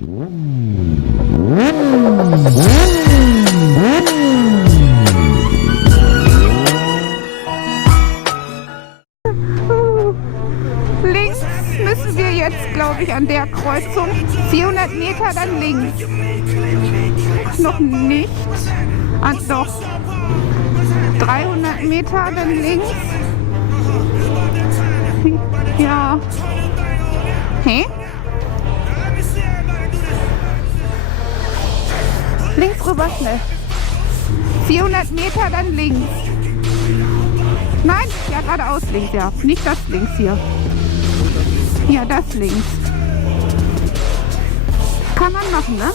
Links müssen wir jetzt, glaube ich, an der Kreuzung. 400 Meter dann links. Noch nicht. Ah, doch. 300 Meter dann links. Ja. Hä? Links rüber schnell. 400 Meter dann links. Nein, ja, geradeaus links, ja. Nicht das links hier. Ja, das links. Kann man machen, ne?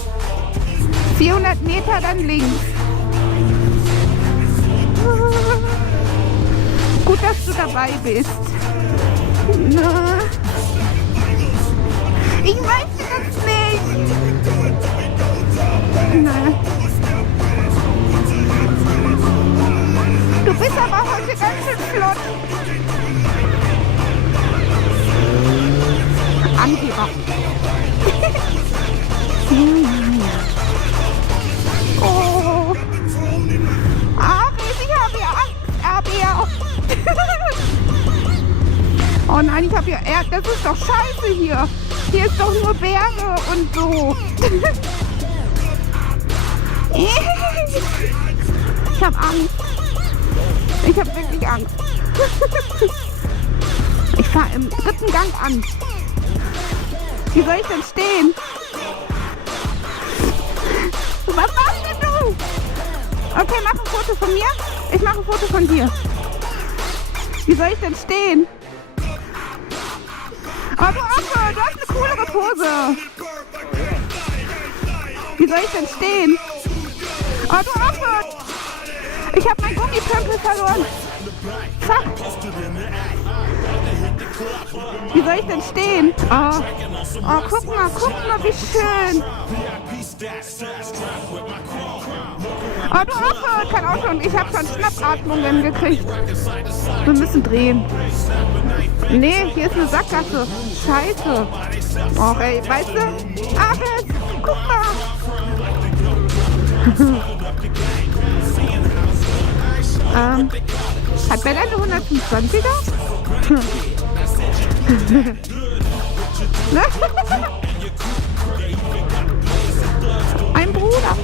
400 Meter dann links. Gut, dass du dabei bist. Na. Ich weiß das nicht. Na. Du bist aber heute ganz schön flott. Angeber. Oh. Aris, ich habe ja Angst. Oh nein, ich habe ja... Das ist doch scheiße hier. Hier ist doch nur Berge und so. Ich habe Angst. Ich habe wirklich Angst. Ich fahre im 3. Gang an. Wie soll ich denn stehen? Was machst denn du? Okay, mach ein Foto von mir. Ich mache ein Foto von dir. Wie soll ich denn stehen? Oh, du Affe, du hast eine coolere Pose. Wie soll ich denn stehen? Oh, du Affe. Ich habe meinen Gummipömpel verloren. Zack. Wie soll ich denn stehen? Oh, oh, guck mal, wie schön. Oh, du Affe, kann auch schon. Ich habe schon Schnappatmungen gekriegt. Wir müssen drehen. Nee, hier ist eine Sackgasse. Scheiße. Och, ey, weißt du? Aris, guck mal. Hat Bella eine 125er? Ein Bruder.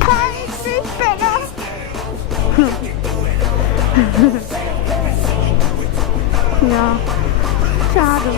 Kein Süß, Bella. Ja, schade.